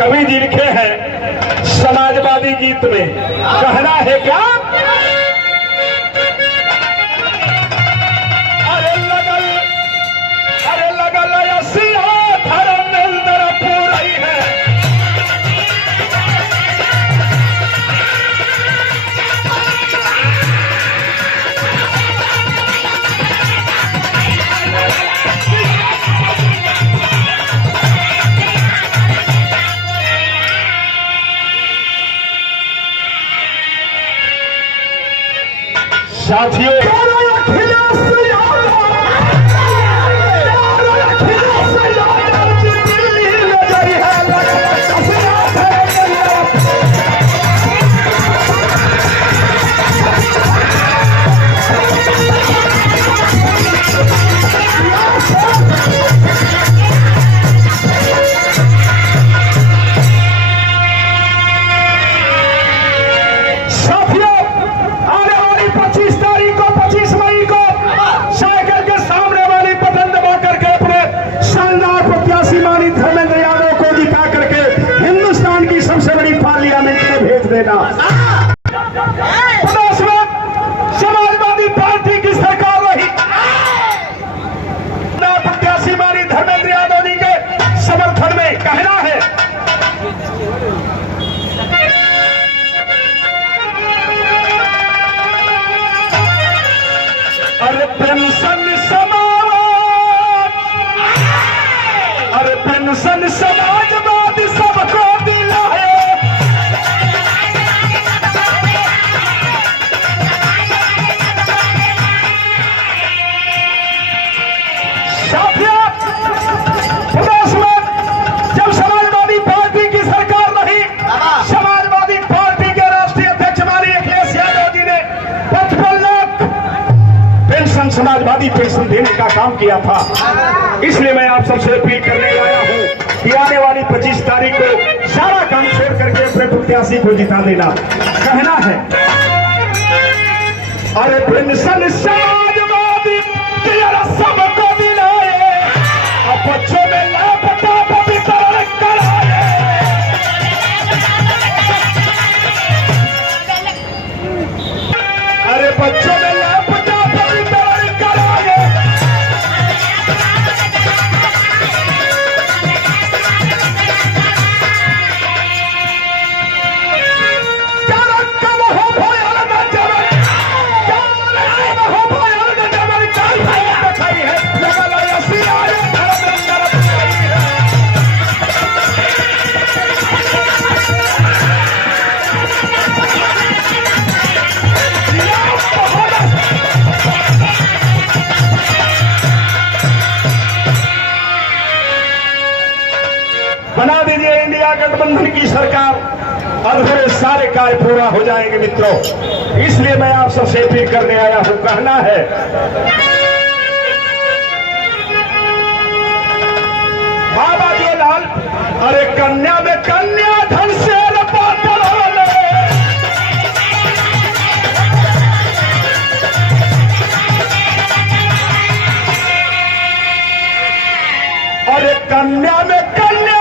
कवि जी लिखे हैं समाजवादी गीत में, कहना है क्या? अरे लगल असिया धर्मेंद्र पूरी है। साथियों समाजवादी पार्टी की सरकार रही, प्रत्याशी मानी धर्मेंद्र यादव जी के समर्थन में कहना है। अरे पेंशन समाज, अरे पेंशन समाजवादी सबको दिला है। जब समाजवादी पार्टी की सरकार रही, समाजवादी पार्टी के राष्ट्रीय अध्यक्ष माननीय अखिलेश यादव जी ने 55 लाख पेंशन, समाजवादी पेंशन देने का काम किया था। इसलिए मैं आप सबसे अपील करने आया हूं कि आने वाली 25 तारीख को सारा काम छोड़ करके अपने प्रत्याशी को जिता देना। कहना है अरे पेंशन समाजवादी सबको दिलाए, बच्चों में लापता वितरण कराए। अरे बच्चों में लापता वितरण कराए। बना दीजिए इंडिया गठबंधन की सरकार, अधूरे सारे कार्य पूरा हो जाएंगे मित्रों। इसलिए मैं आप सबसे अपील करने आया हूं। कहना है बाबा जी लाल, अरे कन्या में कन्या धन से अरे कन्या में कन्या